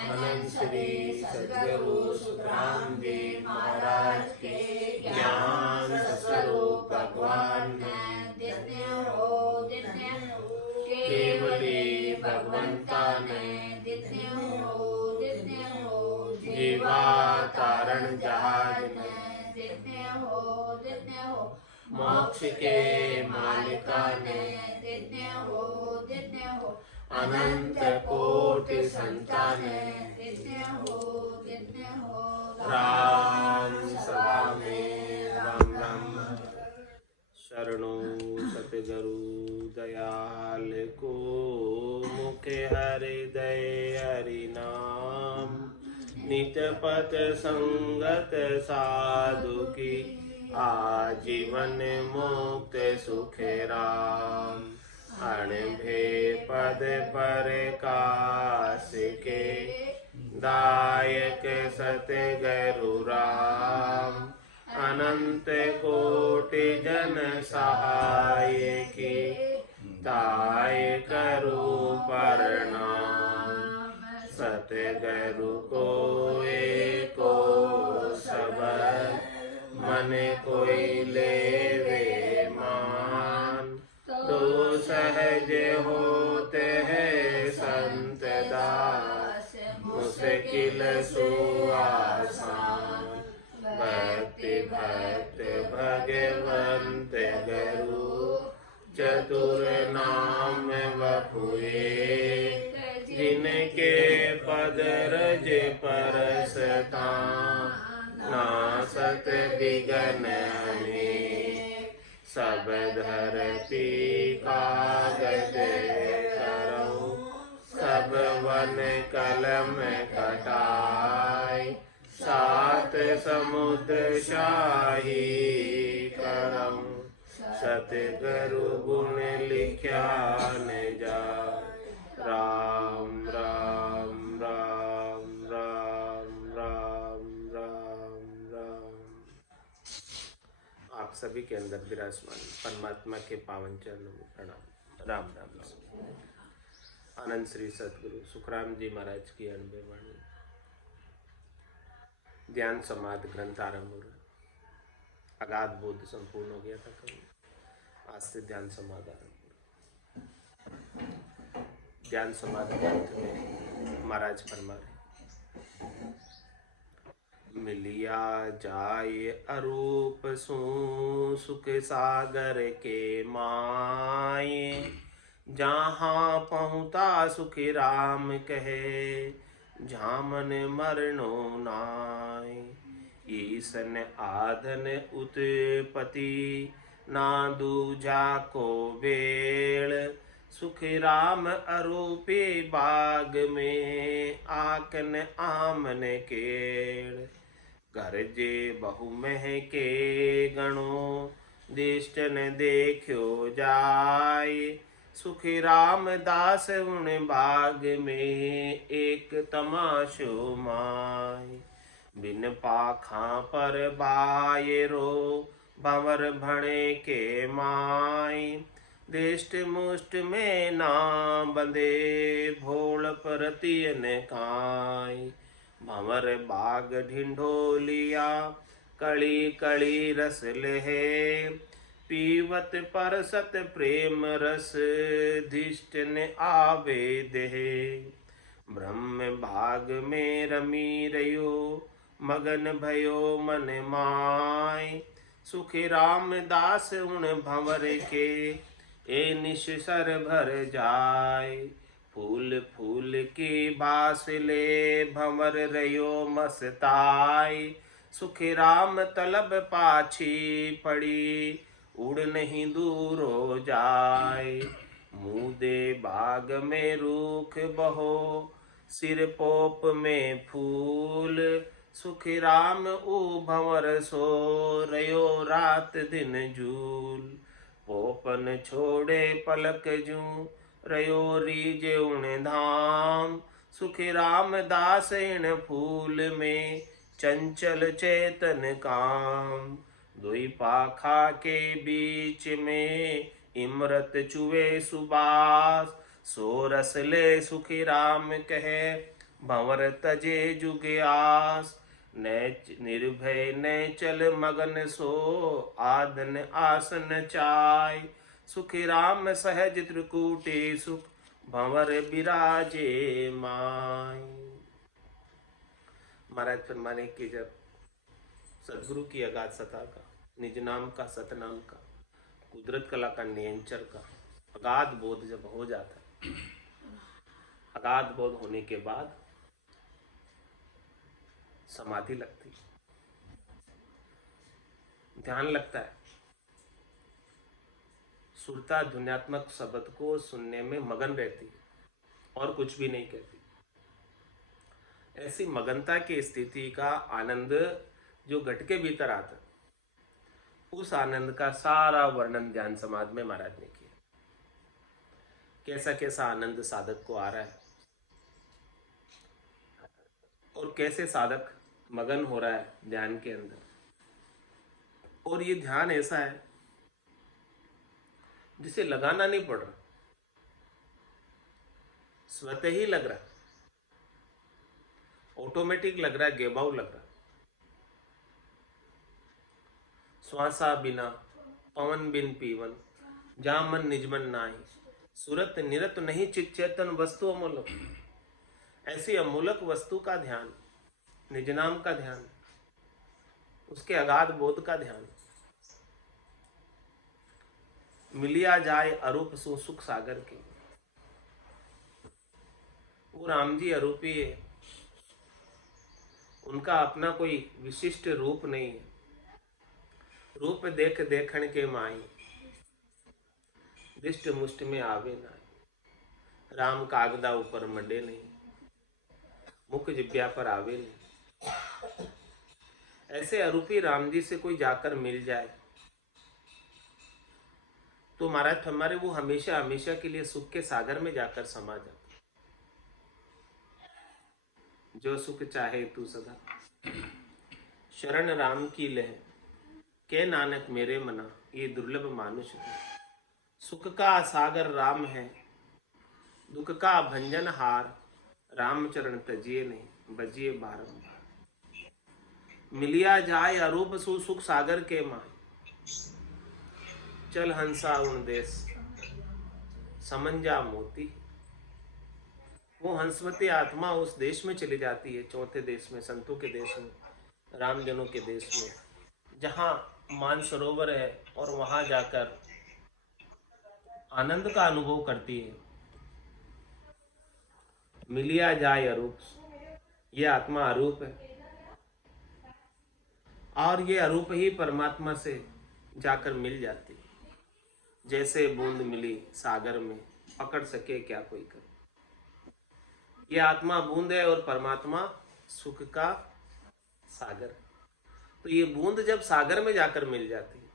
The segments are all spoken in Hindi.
अनंत श्री सद्गुरु सुखराम जी महाराज के ज्ञान स्वरूप भगवान ने दिव्य हो केवली भगवंता ने दिव्य हो जीवा तारण जहाज ने दिव्य हो मोक्ष के मालिका ने दिव्य हो अनंत कोटि संतान दिव्य हो राम सभा में राम राम शरणो सतगुरु दयाल को मुखे हृदय हरि नाम नित पथ संगत साधु की आजीवन मुक्त सुखे राम अणभे पद पर कास के दायक सतगुरु राम अनंत कोटि जन सहाय की ताय करो प्रणाम सतगुरु को एको सबद मन कोई लेवे मान तो सहज होते हैं संत दास मुश्किल सो आसान भक्ति भक्त भगवंत गुरु चतुर नाम वपुए जिनके पद रज परसता नासत विघ्न सब धरती कागज करो सब वन कलम कटाई सात समुद्र शाही करम सतगुरु गुण लिख्या न जा राम राम राम राम राम राम राम। आप सभी के अंदर विराजमान परमात्मा के पावन चरणों में प्रणाम राम राम राम। आनंद श्री सतगुरु सुखराम जी महाराज की अनबे वाणी ध्यान समाधि ग्रंथ आरंभ हो रहा। अगाध बोध संपूर्ण हो गया था कल, आज से ध्यान समाधि आरंभ हो रहा। ध्यान समाधि ग्रंथ में महाराज फरमा रहे मिलिया जाय अरूप सु सुख सागर के माये जहाँ पहुँचा सुखी राम कहे झामन मरणो नाय ईसन आधन उत्पति ना दूजा को बेड़ सुख राम अरूपे बाग में आकन आमन केड़ गरजे बहु मह के गणों दिष्टन देखो जाय सुख राम दास उन बाग में एक तमाशो माय बिन पाखा पर बायरो भंवर भणे के माय दृष्ट मुष्ट में ना बंधे भोल परतियन काय भंवर बाग ढिंढोलिया कड़ी कड़ी रस लहे पीवत परसत प्रेम रस धिष्ट ने आवे देहे ब्रह्म भाग में रमी रयो मगन भयो मन माय सुख राम दास उन भंवर के ए निश्सर भर जाय फूल फूल की बास ले भंवर रयो मस्ताय सुख राम तलब पाछी पड़ी उड़ नहीं दूर हो जाए मुँह दे बाग में रूख बहो सिर पोप में फूल सुख राम ऊ भंवर सो रयो रात दिन झूल पोपन छोड़े पलक जू रयो रीज उन धाम सुख राम दास इन फूल में चंचल चेतन काम दुई पाखा के बीच में इमरत चुए सुबास सो रस ले सुखी राम कहे भंवर तजे जुग आस, निर्भय न चल मगन सो, आदन आसन चाय, सुखी राम सहज त्रिकूटे सुख, भंवर बिराजे माय। महाराज फरमाने की जब सदगुरु की अगाध सत्ता का, निज नाम का, सतनाम का, कुदरत कला का, नियंचर का अगाध बोध जब हो जाता है, अगाध बोध होने के बाद समाधि लगती, ध्यान लगता है, सुरता ध्वन्यात्मक शब्द को सुनने में मगन रहती और कुछ भी नहीं कहती। ऐसी मगनता की स्थिति का आनंद जो घट के भीतर आता, उस आनंद का सारा वर्णन ध्यान समाधि में महाराज ने किया। कैसा कैसा आनंद साधक को आ रहा है और कैसे साधक मगन हो रहा है ध्यान के अंदर। और ये ध्यान ऐसा है जिसे लगाना नहीं पड़ रहा, स्वतः ही लग रहा, ऑटोमेटिक लग रहा है, गेबाऊ लग रहा। श्वासा बिना पवन बिन पीवन, जामन निजमन नाई, सुरत निरत नहीं चित चेतन वस्तु अमूलक। ऐसी अमूलक वस्तु का ध्यान, निज नाम का ध्यान, उसके अगाध बोध का ध्यान। मिलिया जाए अरूप सु सुख सागर के, वो राम जी अरूपी है, उनका अपना कोई विशिष्ट रूप नहीं है। रूप देख देखण के माई, दिष्ट मुष्ट में आवे ना, राम कागदा ऊपर मंडे नहीं, मुख जिब्या पर आवे नहीं। ऐसे अरूपी राम जी से कोई जाकर मिल जाए तो महाराज हमारे वो हमेशा हमेशा के लिए सुख के सागर में जाकर समा जाता। जो सुख चाहे तू सदा, शरण राम की लह, के नानक मेरे मना, ये दुर्लभ मानुष है। सुख का सागर राम है, दुख का भंजन हार, राम चरण तजिए नहीं, बजिए बारंबार। मिलिया जाए अरूप सु सुख सागर के माय, चल हंसा उन देश, समंजा मोती। वो हंसवती आत्मा उस देश में चली जाती है, चौथे देश में, संतों के देश में, रामजनों के देश में, जहाँ मानसरोवर है, और वहां जाकर आनंद का अनुभव करती है। मिलिया जाए अरूप, ये आत्मा अरूप है और ये अरूप ही परमात्मा से जाकर मिल जाती है। जैसे बूंद मिली सागर में, पकड़ सके क्या कोई कर। ये आत्मा बूंद है और परमात्मा सुख का सागर। तो ये बूंद जब सागर में जाकर मिल जाती है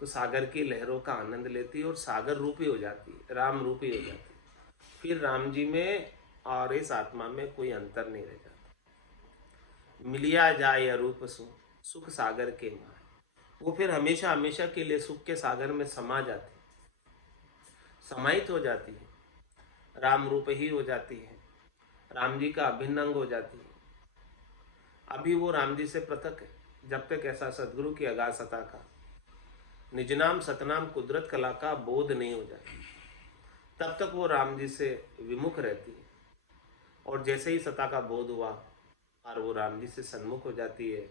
तो सागर की लहरों का आनंद लेती है और सागर रूपी हो जाती है, राम रूपी हो जाती है। फिर राम जी में और इस आत्मा में कोई अंतर नहीं रह जाता। मिलिया जाए अरूप सुख सागर के माय, वो फिर हमेशा हमेशा के लिए सुख के सागर में समा जाती, समाहित हो जाती है, राम रूप ही हो जाती है, राम जी का अभिन्न अंग हो जाती है। अभी वो राम जी से पृथक है। जब तक ऐसा सदगुरु की अगाध सत्ता का, निज नाम सतनाम कुदरत कला का बोध नहीं हो जाता, तब तक वो राम जी से विमुख रहती है। और जैसे ही सत्ता का बोध हुआ और वो राम जी से सन्मुख हो जाती है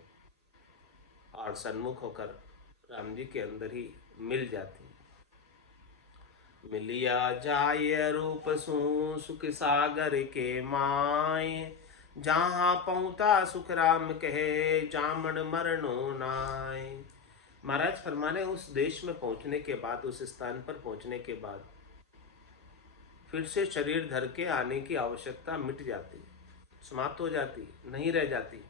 और सन्मुख होकर राम जी के अंदर ही मिल जाती है। मिलिया जाय रूप सु सुख सागर के माय, जहाँ पहुँचा सुख राम कहे, जामन मरणो नाय। महाराज फरमाने उस देश में पहुंचने के बाद, उस स्थान पर पहुंचने के बाद फिर से शरीर धर के आने की आवश्यकता मिट जाती, समाप्त हो जाती, नहीं रह जाती।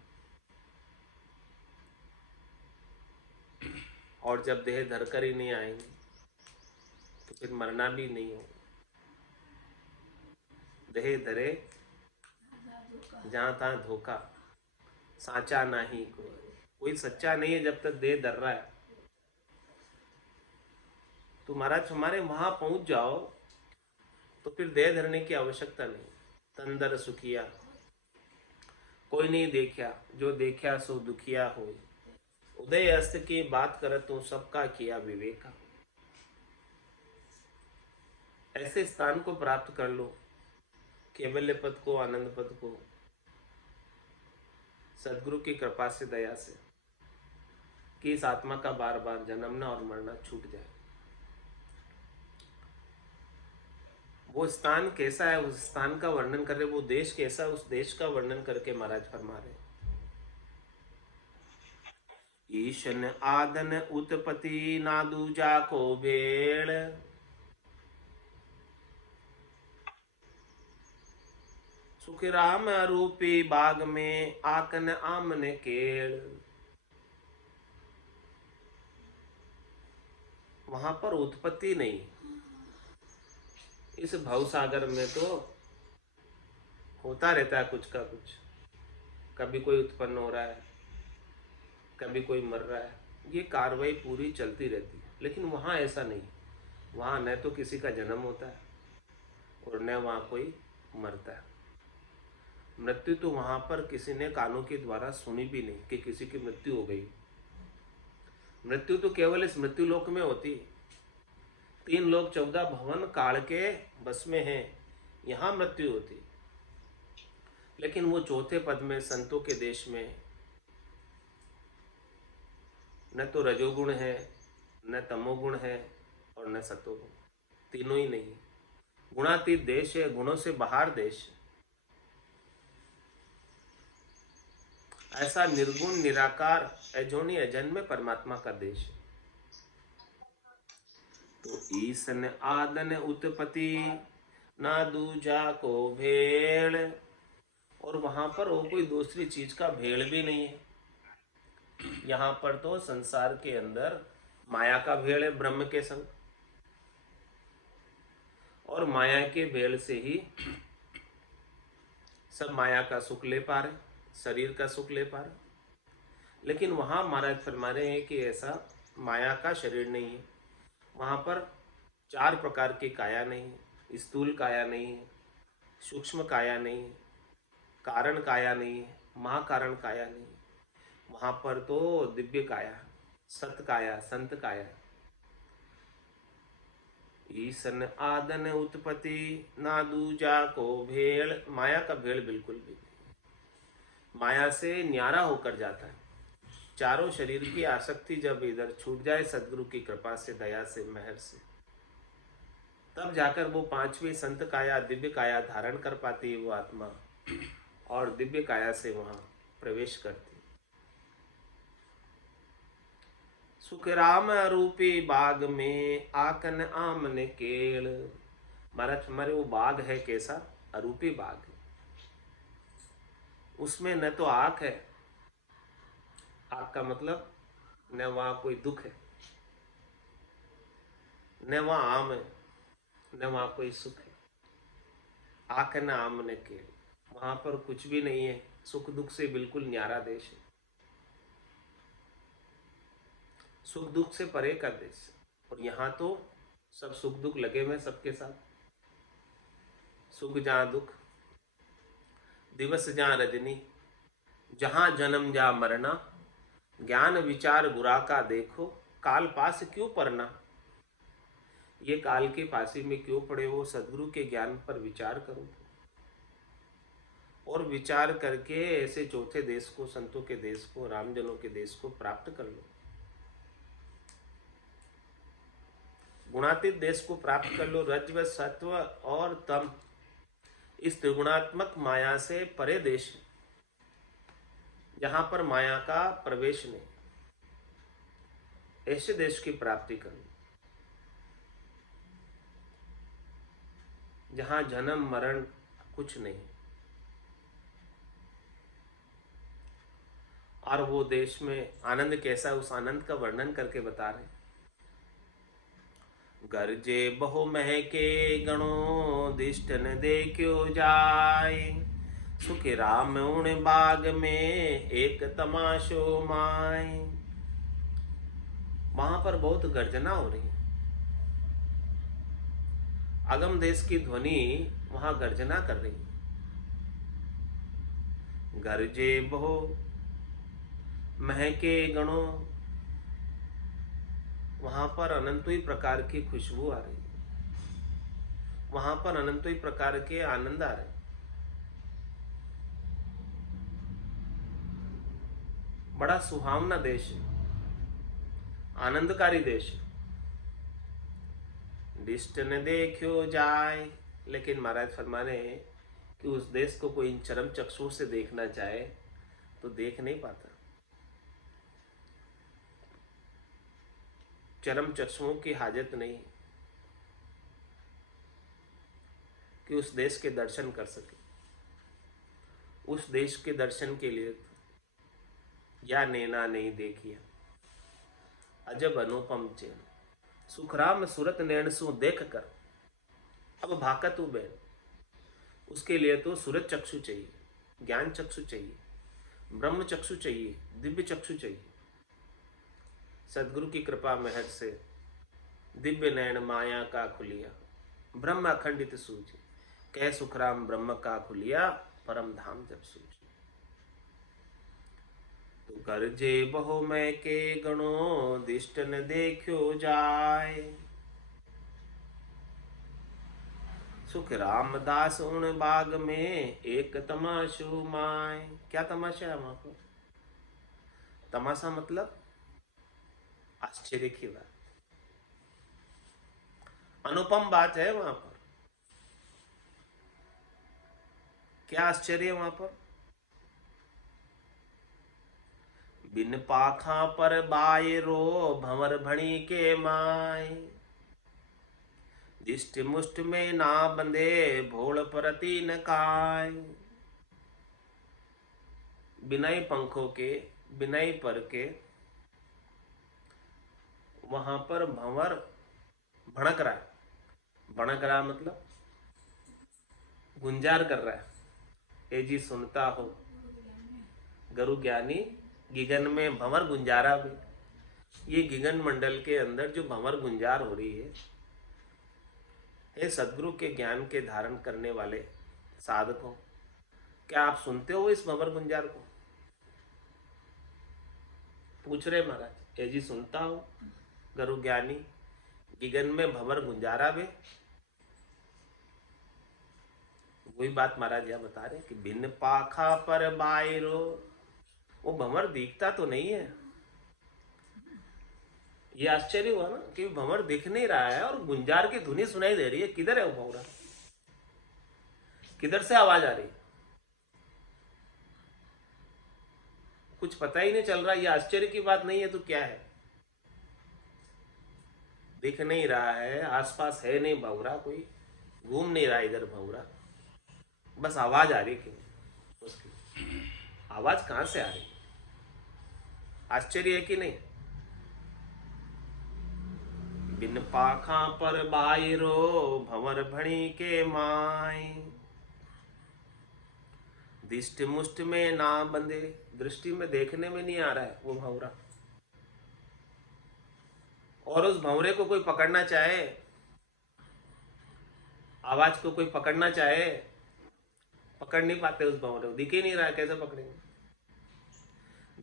और जब देह धरकर ही नहीं आएंगे तो फिर मरना भी नहीं हो। देह धरे जहां तहां धोखा, साचा नहीं कोई सच्चा नहीं है जब तक देह धर रहा है। तो महाराज हमारे वहां पहुंच जाओ तो फिर देह धरने की आवश्यकता नहीं। तंदर सुखिया कोई नहीं देखा, जो देखा सो दुखिया होय। उदय अस्त की बात करत तू, सबका किया विवेका। ऐसे स्थान को प्राप्त कर लो, कैवल्य पद को, आनंद पद को, सदगुरु की कृपा से, दया से, कि इस आत्मा का बार बार जन्मना और मरना छूट जाए। वो स्थान कैसा है, उस स्थान का वर्णन कर रहे, वो देश कैसा है, उस देश का वर्णन करके महाराज फरमा रहे, ईशन आदन उत्पत्ति ना दूजा को भेड़। सुख राम रूपी बाग में आकन आमने केड़। वहां पर उत्पत्ति नहीं। इस भवसागर में तो होता रहता है कुछ का कुछ, कभी कोई उत्पन्न हो रहा है, कभी कोई मर रहा है, ये कार्रवाई पूरी चलती रहती है। लेकिन वहां ऐसा नहीं, वहां न तो किसी का जन्म होता है और न वहां कोई मरता है। मृत्यु तो वहां पर किसी ने कानों के द्वारा सुनी भी नहीं कि किसी की मृत्यु हो गई। मृत्यु तो केवल इस मृत्यु लोक में होती है। 3 लोक 14 भवन काल के बस में हैं, यहां मृत्यु होती। लेकिन वो चौथे पद में संतों के देश में न तो रजोगुण है, न तमोगुण है और न सतोगुण, तीनों ही नहीं। गुणातीत देश है, गुणों से बाहर देश है। ऐसा निर्गुण निराकार अजोनी अजन्मे परमात्मा का देश है। तो ईसन आदन उत्पत्ति ना दूजा को भेड़। और वहां पर वो कोई दूसरी चीज का भेड़ भी नहीं है। यहाँ पर तो संसार के अंदर माया का भेड़ है ब्रह्म के संग, और माया के भेड़ से ही सब माया का सुख ले पा रहे, शरीर का सुख ले पा रहे। लेकिन वहां महाराज फरमा रहे हैं कि ऐसा माया का शरीर नहीं है। वहां पर 4 प्रकार की काया नहीं है, स्थूल काया नहीं है, सूक्ष्म काया नहीं है, कारण काया नहीं है, महाकारण काया नहीं है। वहां पर तो दिव्य काया, सत काया, संत काया। ईसन आदन उत्पत्ति ना दूजा को भेड़। माया का भेड़ बिल्कुल भी नहीं। माया से न्यारा होकर जाता है। चारों शरीर की आसक्ति जब इधर छूट जाए सदगुरु की कृपा से, दया से, मेहर से, तब जाकर वो 5वीं संत काया, दिव्य काया धारण कर पाती है वो आत्मा, और दिव्य काया से वहां प्रवेश करती। सुख राम रूपी बाग में आकन आमने केल। महाराज हमारे वो बाग है कैसा, अरूपी बाग है। उसमें न तो आँख है, आँख का मतलब न वहां कोई दुख है, न वहां आम है, न वहां कोई सुख है। आँख न आम न केल, वहां पर कुछ भी नहीं है। सुख दुख से बिल्कुल न्यारा देश है, सुख दुख से परे का देश। और यहाँ तो सब सुख दुख लगे हुए सबके साथ। सुख जहाँ दुख, दिवस जहाँ रजनी, जहाँ जन्म जहाँ मरना, ज्ञान विचार बुरा का देखो, काल पास क्यों पड़ना। ये काल के फांसी में क्यों पड़े हो, सदगुरु के ज्ञान पर विचार करो, और विचार करके ऐसे चौथे देश को, संतों के देश को, रामजनों के देश को प्राप्त कर लो। गुणातीत देश को प्राप्त कर लो। रज्व, सत्व और तम, इस त्रिगुणात्मक माया से परे देश, जहां पर माया का प्रवेश नहीं, ऐसे देश की प्राप्ति करो जहां जन्म मरण कुछ नहीं। और वो देश में आनंद कैसा है, उस आनंद का वर्णन करके बता रहे। गरजे बहु महके गणों, दिष्ट न देखो जाय, सुख राम उण बाग में एक तमाशो माय। वहां पर बहुत गर्जना हो रही है। अगम देश की ध्वनि वहां गर्जना कर रही है। गरजे बहु महके गणों, वहां पर अनंत ही प्रकार की खुशबू आ रही, वहां पर अनंत ही प्रकार के आनंद आ रहे। बड़ा सुहावना देश है, आनंदकारी देश है। दिष्ट न देखो जाए, लेकिन महाराज फरमा रहे हैं कि उस देश को कोई चरम चक्षु से देखना चाहे तो देख नहीं पाता। चरम चक्षुओं की हाजत नहीं कि उस देश के दर्शन कर सके। उस देश के दर्शन के लिए या नैना नहीं देखिया, अजब अनुपम चैन, सुखराम सूरत नैन सु देख कर अब भाकत बैन। उसके लिए तो सूरत चक्षु चाहिए, ज्ञान चक्षु चाहिए, ब्रह्म चक्षु चाहिए, दिव्य चक्षु चाहिए। सदगुरु की कृपा महर से दिव्य नयन माया का खुलिया, ब्रह्म अखंडित सूझे, कह सुखराम ब्रह्म का खुलिया, परम धाम जब सूझे। तो गरजे बहु मैं के गणों, दिष्ट न देखो जाए, सुख रामदास उन बाग में एक तमाशु माए। क्या तमाशा है वहां पर? तमाशा मतलब आश्चर्य की बात, अनुपम बात है वहां पर। क्या आश्चर्य है वहां पर? बिन पाखा पर बायरो, भंवर भणी के माय, दिष्ट मुष्ट में ना बंधे, भोल परती न काय। बिनाई पंखों के, बिनाई पर के, वहां पर भंवर भड़क रहा है। भड़क रहा मतलब गुंजार कर रहा है। ए जी सुनता हो गुरु ज्ञानी, गिगन में भंवर गुंजारा भी। ये गिगन मंडल के अंदर जो भंवर गुंजार हो रही है, हे सदगुरु के ज्ञान के धारण करने वाले साधकों, क्या आप सुनते हो इस भंवर गुंजार को? पूछ रहे महाराज, ए जी सुनता हो गुरु ज्ञानी, गिगन में भंवर गुंजारा भी। वही बात महाराज यह बता रहे कि भिन्न पाखा पर बायरो, वो भंवर दिखता तो नहीं है। ये आश्चर्य हुआ ना कि भंवर दिख नहीं रहा है और गुंजार की धुनी सुनाई दे रही है। किधर है वो भंवरा? किधर से आवाज आ रही है? कुछ पता ही नहीं चल रहा। ये आश्चर्य की बात नहीं है तो क्या है? दिख नहीं रहा है, आसपास है नहीं भंवरा, कोई घूम नहीं रहा इधर भंवरा, बस आवाज आ रही है। उसकी आवाज कहां से आ रही? आश्चर्य है कि नहीं? बिन पाखा पर बायरो, भंवर भणी के माय, दिष्ट मुष्ट में ना बंधे, दृष्टि में देखने में नहीं आ रहा है वो भंवरा। और उस भंवरे को कोई पकड़ना चाहे, आवाज को कोई पकड़ना चाहे, पकड़ नहीं पाते उस भंवरे को। दिख ही नहीं रहा है, कैसे पकड़ेंगे?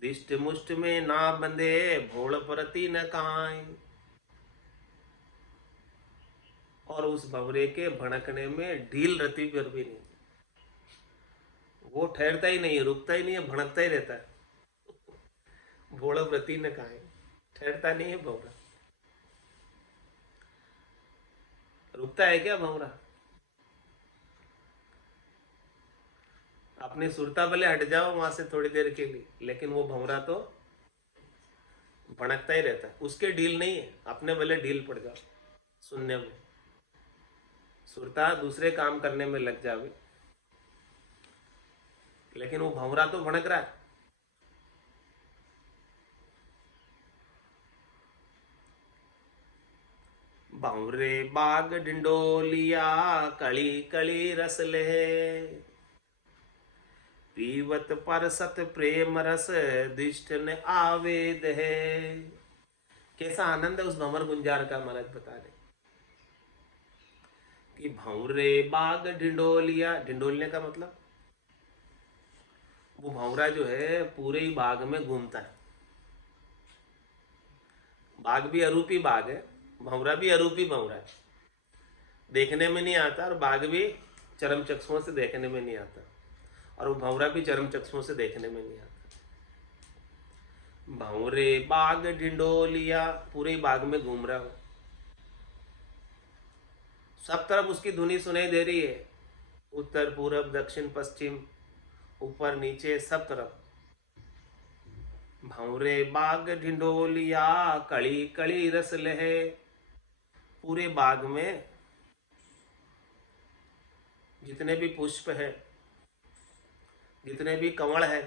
दिष्ट मुष्ट में ना बंधे, भोल परती न काय। और उस भंवरे के भड़कने में ढील रति पर भी नहीं। वो ठहरता ही नहीं है, रुकता ही नहीं है, भड़कता ही रहता है। भोल प्रति न काय, ठहरता नहीं है भंवरा। रुकता है क्या भंवरा? अपनी सुरता भले हट जाओ वहां से थोड़ी देर के लिए, लेकिन वो भंवरा तो भड़कता ही रहता है। उसके ढील नहीं है, अपने भले ढील पड़ जाओ सुनने में, सुरता दूसरे काम करने में लग जावे, लेकिन वो भंवरा तो भड़क रहा है। भंवरे बाग डिंडोलिया, कली कली रस ले, पीवत परसत प्रेम रस, दिष्ट न आवेद है। कैसा आनंद है उस भंवर गुंजार का, महाराज बता रहे कि भंवरे बाग ढिंडोलिया, ढिंडोलिया का मतलब वो भंवरा जो है पूरे ही बाग में घूमता है। बाघ भी अरूपी बाघ है, भंवरा भी अरूपी भंवरा है, देखने में नहीं आता, और बाघ भी चरम चक्षुओं से देखने में नहीं आता, और वो भंवरा भी चरम चक्षुओं से देखने में नहीं आता। भंवरे बाग ढिंडोलिया, पूरे बाग में घूम रहा हो, सब तरफ उसकी धुनी सुनाई दे रही है, उत्तर पूरब दक्षिण पश्चिम ऊपर नीचे सब तरफ। भंवरे बाग ढिंडोलिया कड़ी कड़ी रस लहे, पूरे बाग में जितने भी पुष्प है, जितने भी कंवड़ है,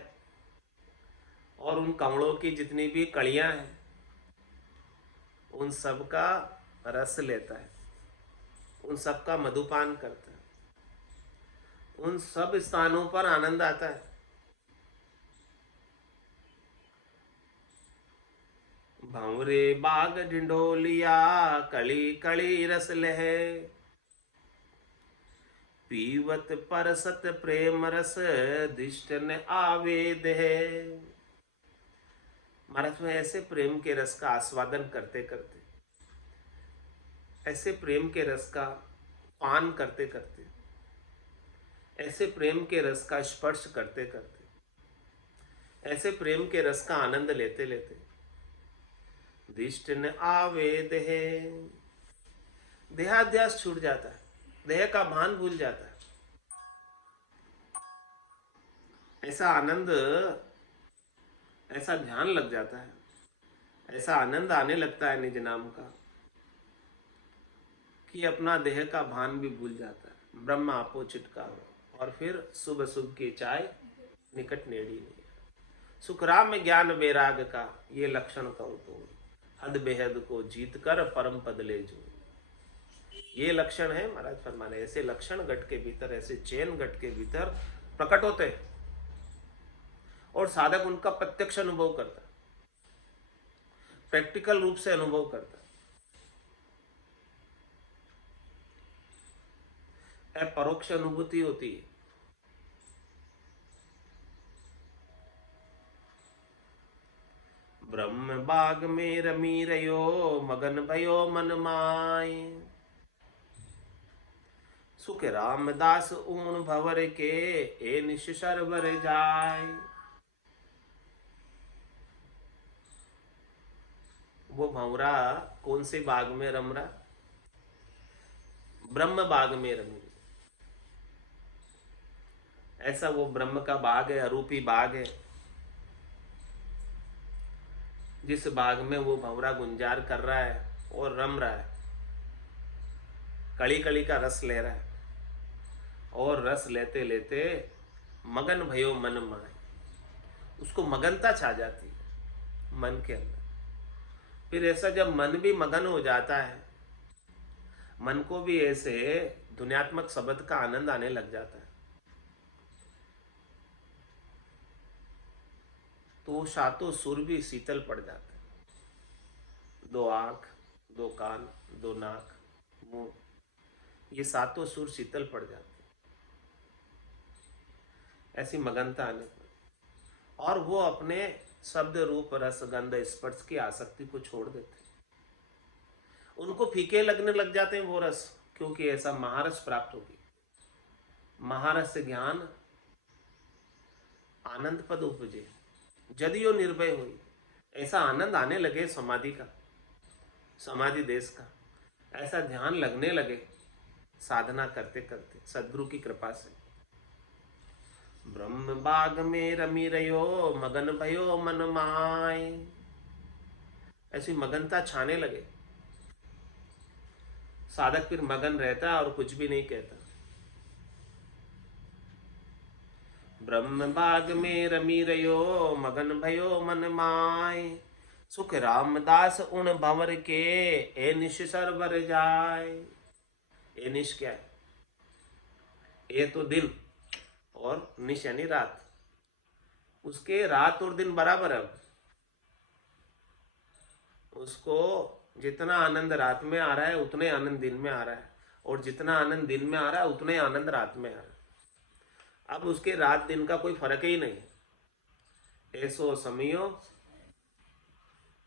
और उन कंवड़ों की जितनी भी कलियां हैं, उन सब का रस लेता है, उन सब का मधुपान करता है, उन सब स्थानों पर आनंद आता है। भंवरे बाग ढिंडोलिया कली कली रस लहे, पीवत परसत प्रेम रस दिष्ट न आवेद है। महाराज में ऐसे प्रेम के रस का आस्वादन करते करते, ऐसे प्रेम के रस का पान करते करते, ऐसे प्रेम के रस का स्पर्श करते करते, ऐसे प्रेम के रस का आनंद लेते लेते दिष्ट न आवेद है, देहाध्यास छूट जाता है, देह का भान भूल जाता है। ऐसा आनंद, ऐसा ध्यान लग जाता है, ऐसा आनंद आने लगता है निज नाम का कि अपना देह का भान भी भूल जाता है। ब्रह्म आपो चिटकारो, और फिर सुबह सुबह की चाय निकट नेड़ी नहीं। सुखराम में ज्ञान वैराग का ये लक्षण कहूं तो, हद बेहद को जीत कर परम पद ले जो, ये लक्षण है। महाराज फरमाने ऐसे लक्षण घट के भीतर, ऐसे चैन घट के भीतर प्रकट होते हैं, और साधक उनका प्रत्यक्ष अनुभव करता है, प्रैक्टिकल रूप से अनुभव करता है, परोक्ष अनुभूति होती है। ब्रह्म बाग में रमी रयो मगन भयो मन माय, सुख रामदास ऊण भवर के ए निश सरवर जाय। वो भंवरा कौन से बाग में रम रहा? ब्रह्म बाग में रमी। ऐसा वो ब्रह्म का बाग है, अरूपी बाग है, जिस बाग में वो भंवरा गुंजार कर रहा है और रम रहा है, कली कली का रस ले रहा है, और रस लेते लेते मगन भयो मन माय, उसको मगनता छा जाती है मन के अंदर। फिर ऐसा जब मन भी मगन हो जाता है, मन को भी ऐसे दुनियात्मक शब्द का आनंद आने लग जाता है, तो वो सातों सुर भी शीतल पड़ जाते हैं। दो आंख, दो कान, दो नाक, मुंह, ये सातों सुर शीतल पड़ जाते हैं ऐसी मगनता आने पर, और वो अपने शब्द रूप रस गंध स्पर्श की आसक्ति को छोड़ देते हैं। उनको फीके लगने लग जाते हैं वो रस, क्योंकि ऐसा महारस प्राप्त होगी। महारस ज्ञान आनंद पद उपजे, जदियो निर्भय हुई, ऐसा आनंद आने लगे समाधि का, समाधि देश का, ऐसा ध्यान लगने लगे साधना करते करते सदगुरु की कृपा से। ब्रह्म बाग में रमी रयो मगन भयो मन माय, ऐसी मगनता छाने लगे, साधक फिर मगन रहता और कुछ भी नहीं कहता। ब्रह्म बाग में रमी रयो मगन भयो मन माय, सुख रामदास उन भंवर के ए निश सरवर जाय। ए निश क्या है? ए तो दिन, और निश यानी रात, उसके रात और दिन बराबर है। उसको जितना आनंद रात में आ रहा है उतने आनंद दिन में आ रहा है, और जितना आनंद दिन में आ रहा है उतने आनंद रात में आ रहा है। अब उसके रात दिन का कोई फर्क ही नहीं, ऐसो समयो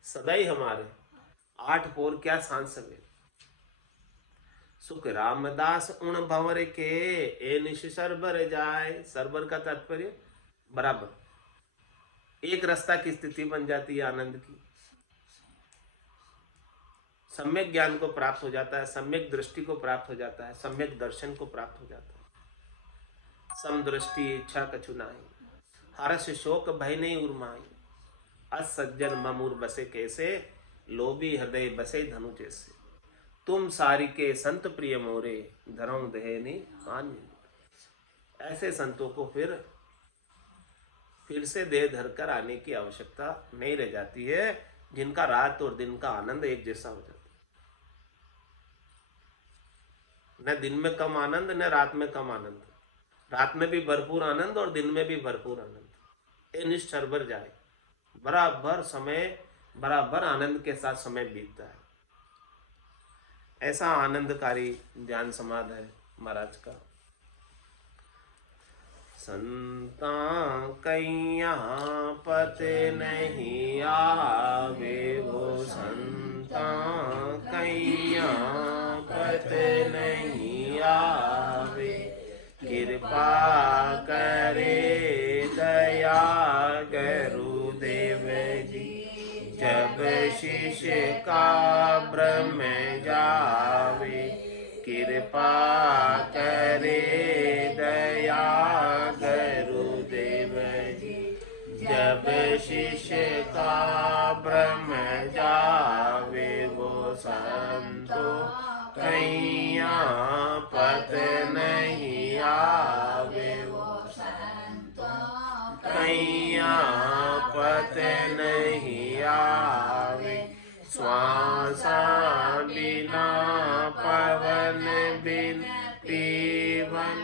सदाई हमारे, 8 पोर क्या सांझ सवेरे। सुख रामदास उण भंवर के, ए निश सरबर जाए। सरबर का तात्पर्य बराबर, एक रास्ता की स्थिति बन जाती है आनंद की। सम्यक ज्ञान को प्राप्त हो जाता है, सम्यक दृष्टि को प्राप्त हो जाता है, सम्यक दर्शन को प्राप्त हो जाता है। समदृष्टि इच्छा कछु नाहि, हर्ष शोक भय नहीं उर्माई। असज्जन ममूर बसे कैसे, लोभी हृदय बसे धनु जैसे। तुम सारी के संत प्रिय मोरे, धरम दहेनी मान। ऐसे संतों को फिर से देह धरकर आने की आवश्यकता नहीं रह जाती है, जिनका रात और दिन का आनंद एक जैसा हो जाता है। न दिन में कम आनंद, न रात में कम आनंद। रात में भी भरपूर आनंद और दिन में भी भरपूर आनंद। ये निश्चर जाए, बराबर समय, बराबर आनंद के साथ समय बीतता है। ऐसा आनंदकारी ज्ञान समाध है महाराज का। संता कैया पते नहीं आवे, वो संता कैया पते नहीं आवे। कृपा करे दया गुरुदेव जी, जब शिष्य का ब्रह्म जावे। कृपा करे दया गुरुदेव जी, जब शिष्य का ब्रह्म जावे। वो संतो कैया पत नहीं आवे, वो संतो कैया पत नहीं आवे। श्वासा बिना पवन बिन पीवन,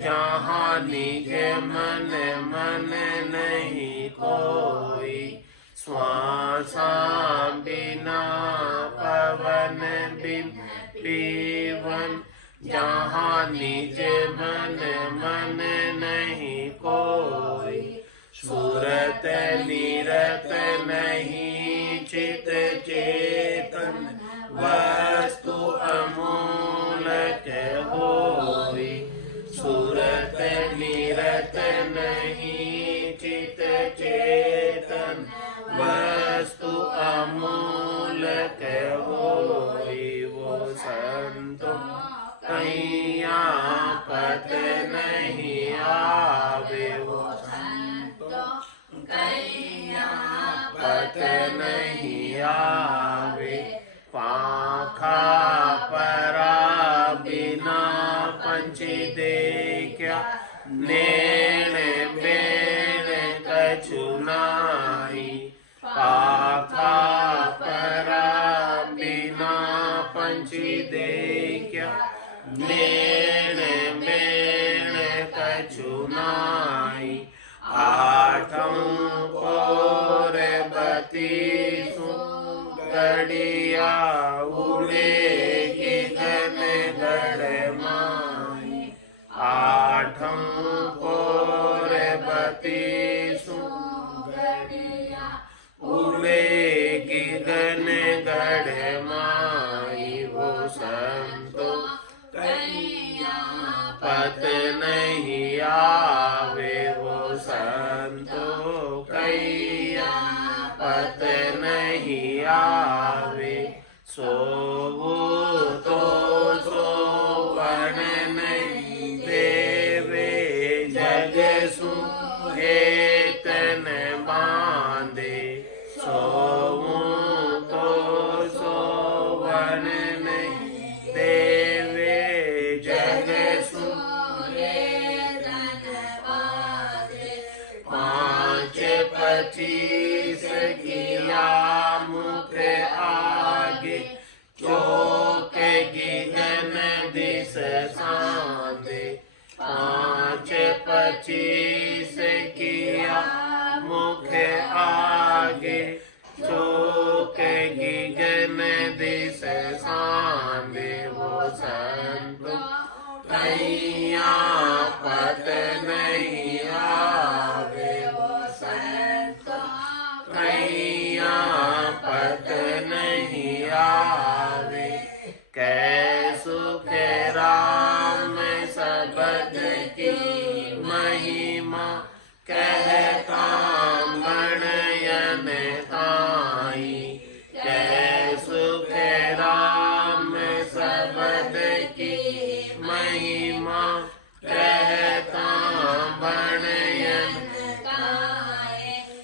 जहाँ निज मन मन नहीं कोई। श्वासा बिना पवन बिन पीवन, जहाँ निज मन मन नहीं कोई। सूरत निरत नहीं चित चेतन, वस्तु अमूलक होई। सूरत निरत नहीं चित चेतन, वस्तु अमूलक होई। वो संतो कैया पत नहीं आवे, वो संतो कैया पत नहीं आवे। पाखा परा बिना पंछी देखा, नैन बेन कछु नाई। पाखा परा बिना पंछी देखा, नैन बेन कछु नाई। आठों पोर बतीसों गड़िया, उड़ेगी घन गढ़ माई। आठों पोर बतीसों गड़िया, उड़ेगी घन गढ़ माई। वो संतो कैया पत नहीं आवे, वो संतो कैया पत नहीं आवे। सोवो तो सोवन नहीं देवे, जग सुहेतन बांधे। सोवो तो सोवन नहीं देवे, जग सुहेतन बांधे। 5 25 किया मुख आगे, चौक गिगन दिस सांधे। 5 25 किया मुख आगे, चौक गिगन दिस सांधे। वो संतो कैया पत नहीं आवे, वो संतो कहता बणयन ताई, कह सुख राम सबद की महिमा, कहता बणयन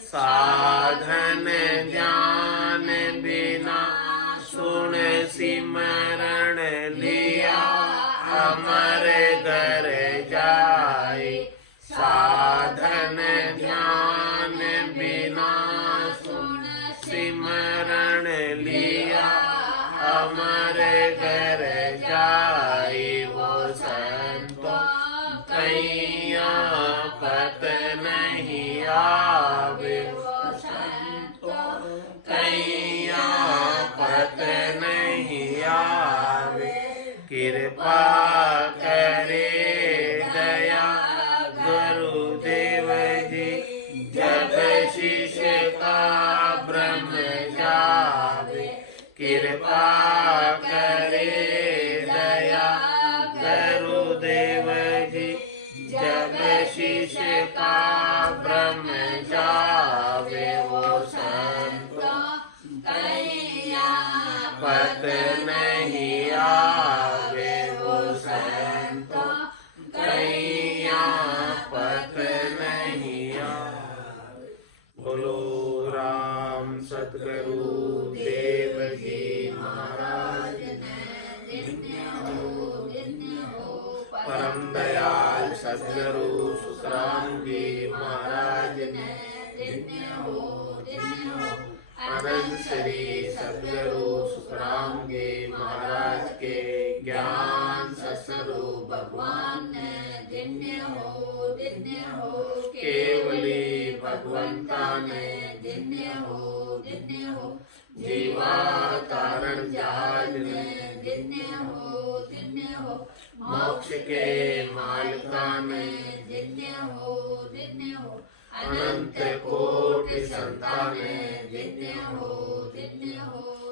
साधन ज्ञान बिना सुन सिमरण लिया, अमर घर जाए। साधन ज्ञान बिना सुन सिमरण लिया, अमर घर जाए। वो संतो कैया पत नहीं आवे, कैया पत नहीं आवे। कृपा करे दया गुरुदेव जी, जब शिष्य का ब्रह्म जावे। कृपा करे दया गुरुदेव जी, जब शिष्य का ब्रह्म जावे। वो संतो कैया पत नहीं आवे, वो संतो कैया पत नहीं आवे। बोलो राम सतगुरु देव जी महाराज परम दयाल सतगुरु सुखराम जी महाराज ने अनंत श्री सतगुरु सुखराम जी महाराज के ज्ञान सत्स्वरूप भगवान ने धन्य हो केवली भगवंता ने धन्य हो जीवा तारण जहाज ने धन्य हो मोक्ष के मालिका ने धन्य हो अनंत कोटि संताने धन्य हो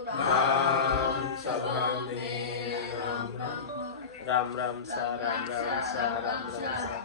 राम सभा में राम राम सा राम राम सा राम राम सा।